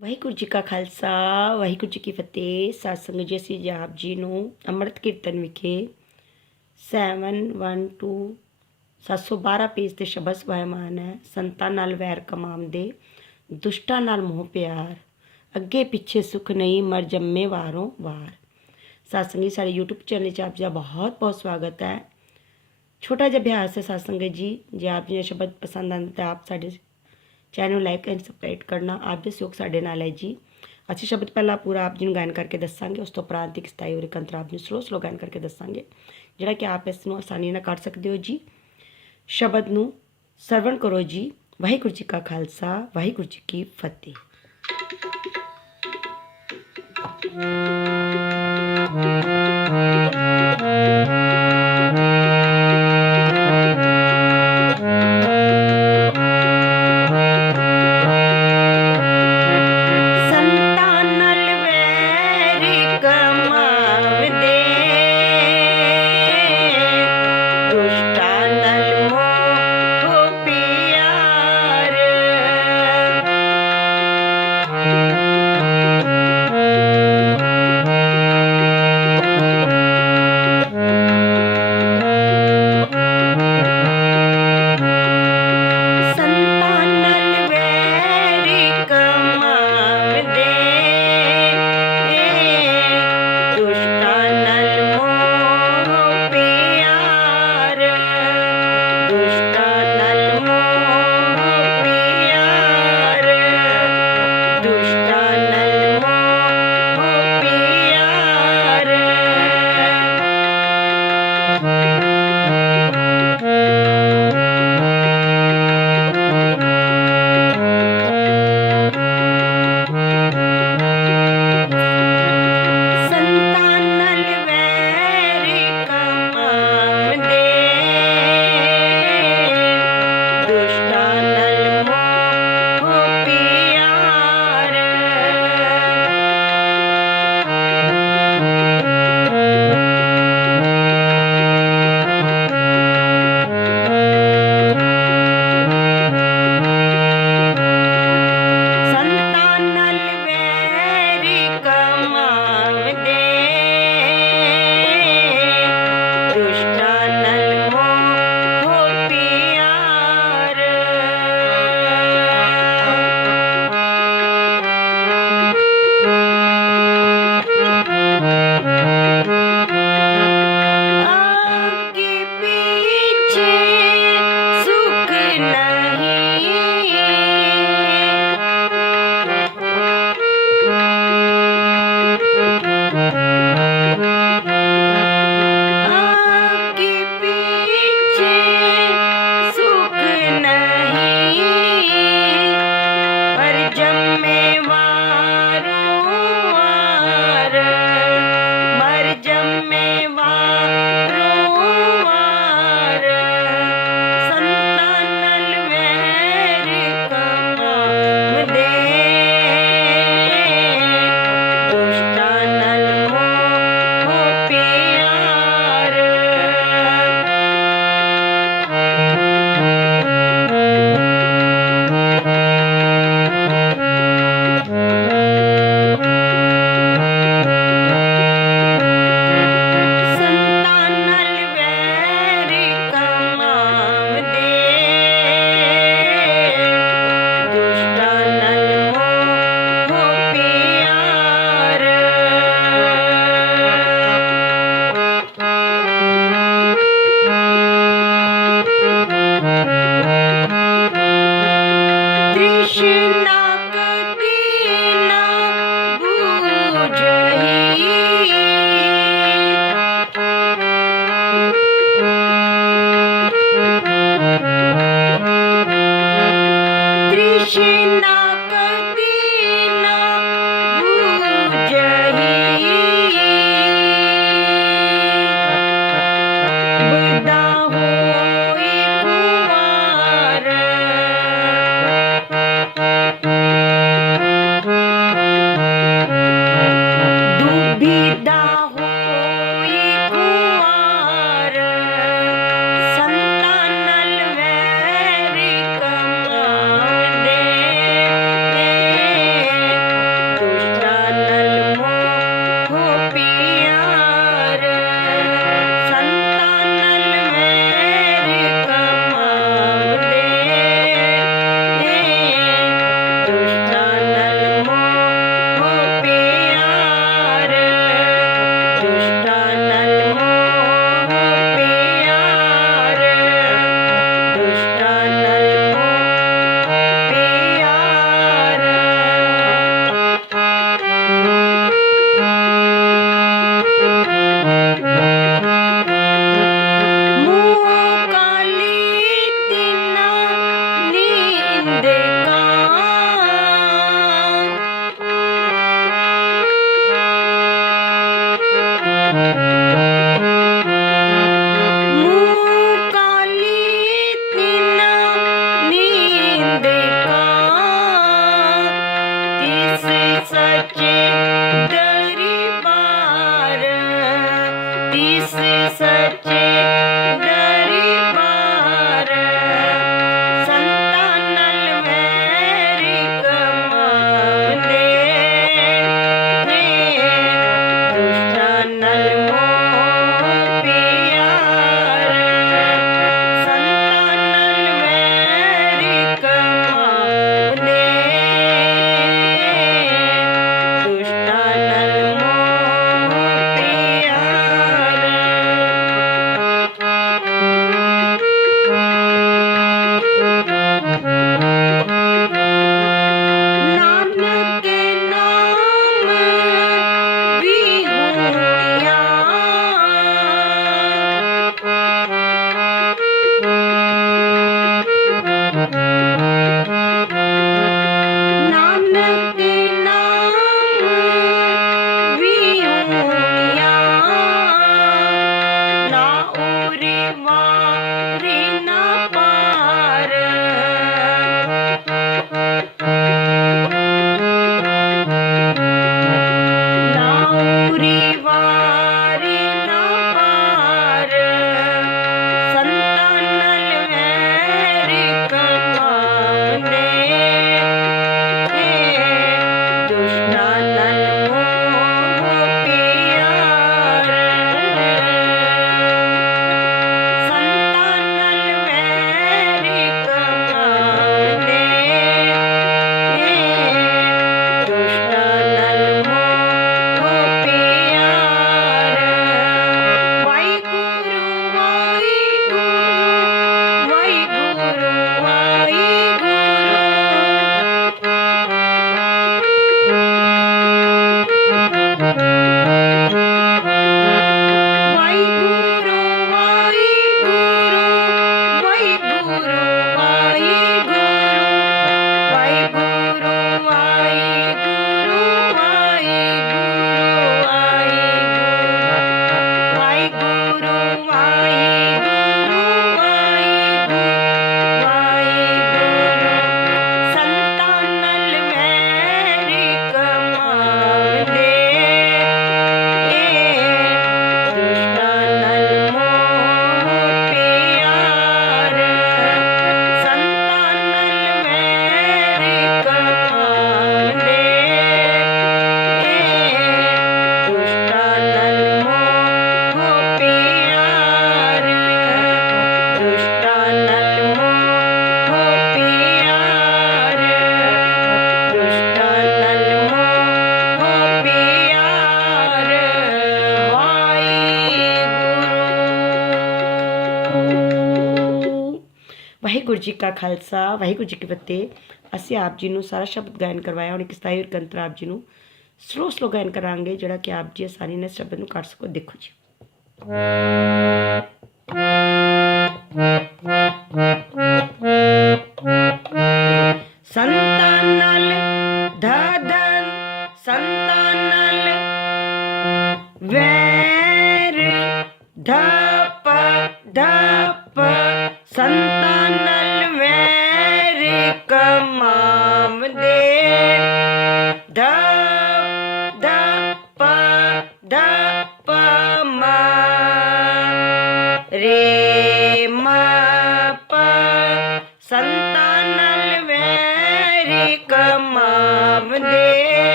ਵਾਹਿਗੁਰੂ ਜੀ ਕਾ ਖਾਲਸਾ, ਵਾਹਿਗੁਰੂ ਜੀ ਕੀ ਫਤਿਹ। ਸਾਸੰਗ ਜੀ, ਅਸੀਂ ਜਾਪ ਜੀ ਨੂੰ ਅੰਮ੍ਰਿਤ ਕੀਰਤਨ ਵਿਖੇ 712 712 ਪੇਜ ਤੇ ਸ਼ਬਦ ਸਵਾਇਮਾਨ ਹੈ। ਸੰਤਾਂ ਨਾਲ ਵੈਰ ਕਮਾਮ ਦੇ, ਦੁਸ਼ਟਾਂ ਨਾਲ ਮੋਹ ਪਿਆਰ, ਅੱਗੇ ਪਿੱਛੇ ਸੁਖ ਨਹੀਂ, ਮਰ ਜੰਮੇ ਵਾਰੋਂ ਵਾਰ। ਸਾਸੰਗੀ ਸਾਡੇ YouTube ਚੈਨਲ 'ਚ ਆਪ ਜੀ ਦਾ ਬਹੁਤ ਬਹੁਤ ਸਵਾਗਤ ਹੈ। ਛੋਟਾ ਜਿਹਾ ਅਭਿਆਸ ਹੈ ਸਾਸੰਗਤ ਜੀ, ਜੇ ਆਪ ਜੀ ਨੇ ਸ਼ਬਦ ਪਸੰਦ ਆਉਂਦਾ ਤਾਂ ਆਪ ਸਾਡੇ ਚੈਨਲ ਨੂੰ ਲਾਈਕ ਐਂਡ ਸਬਸਕ੍ਰਾਈਬ ਕਰਨਾ, ਆਪ ਦੇ ਸਹਿਯੋਗ ਸਾਡੇ ਨਾਲ ਹੈ ਜੀ। ਅਸੀਂ ਸ਼ਬਦ ਪਹਿਲਾਂ ਪੂਰਾ ਆਪ ਜੀ ਨੂੰ ਗਾਇਨ ਕਰਕੇ ਦੱਸਾਂਗੇ, ਉਸ ਤੋਂ ਉਪਰੰਤ ਇੱਕ ਸਤਾਈ ਉਰੇ ਕੰਤਰ ਆਪ ਨੂੰ ਸਲੋ ਸਲੋ ਗਾਇਨ ਕਰਕੇ ਦੱਸਾਂਗੇ। ਜਿਹੜਾ ਕਿ ਆਪ ਇਸ ਨੂੰ ਆਸਾਨੀ ਨਾਲ ਕਰ ਸਕਦੇ ਹੋ ਜੀ। ਸ਼ਬਦ ਨੂੰ ਸਰਵਣ ਕਰੋ ਜੀ। ਵਾਹਿਗੁਰੂ ਜੀ ਕਾ ਖਾਲਸਾ, ਵਾਹਿਗੁਰੂ ਜੀ ਕੀ ਫਤਿਹ। ਸੰਤਾਂ ਜੀ ਕਾ ਖਾਲਸਾ, ਵਾਹਿਗੁਰੂ ਜੀ ਕੀ ਫਤਿਹ। ਅਸੀਂ ਆਪ ਜੀ ਨੂੰ ਸਾਰਾ ਸ਼ਬਦ ਗਾਇਨ ਕਰਵਾਇਆ, ਹੁਣ ਇੱਕ 21 ਗੰਤਰਾ ਆਪ ਜੀ ਨੂੰ ਸਲੋ ਸਲੋ ਗਾਇਨ ਕਰਾਂਗੇ, ਜਿਹੜਾ ਕਿ ਆਪ ਜੀ ਆਸਾਨੀ ਨਾਲ ਸ਼ਬਦ ਨੂੰ ਕੱਢ ਸਕੋ। ਦੇਖੋ ਜੀ।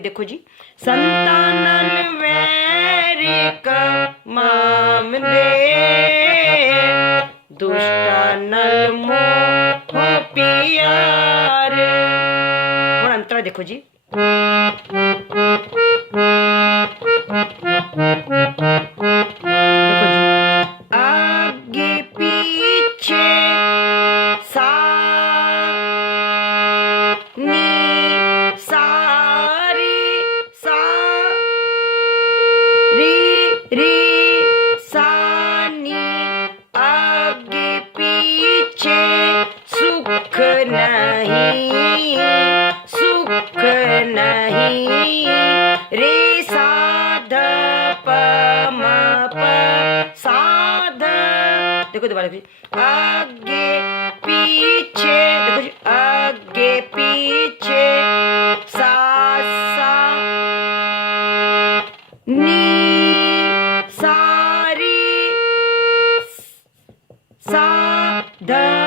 ਦੇਖੋ ਜੀ। ਸੰਤਾਨ देखो दोबारा फिर आगे पीछे देखो जी आगे पीछे सा सा नी सारी सा ध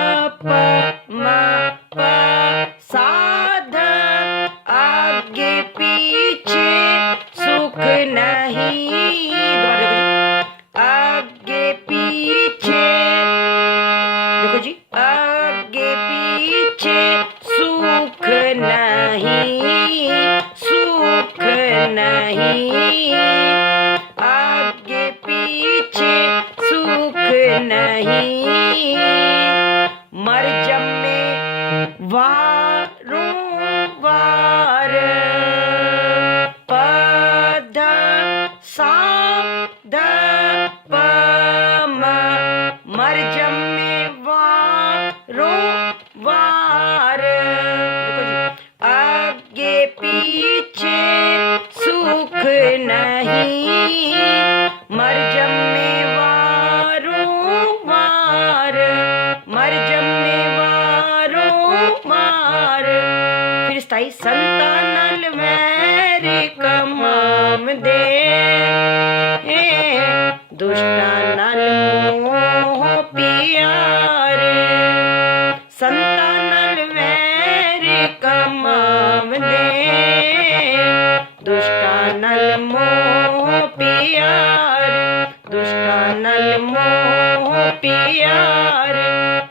ਮੋਹ ਪਿਆਰ ਦੁਸ਼ਟਾਂ ਨਾਲ ਮੋਹ ਪਿਆਰ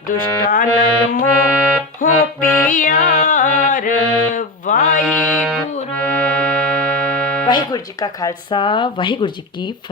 ਦੁਸ਼ਟਾਂ ਨਾਲ ਮੋਹ ਪਿਆਰ ਵਾਹਿਗੁਰੂ ਵਾਹਿਗੁਰੂ ਜੀ ਕਾ ਖਾਲਸਾ ਵਾਹਿਗੁਰੂ ਜੀ ਕੀ ਫਤਿਹ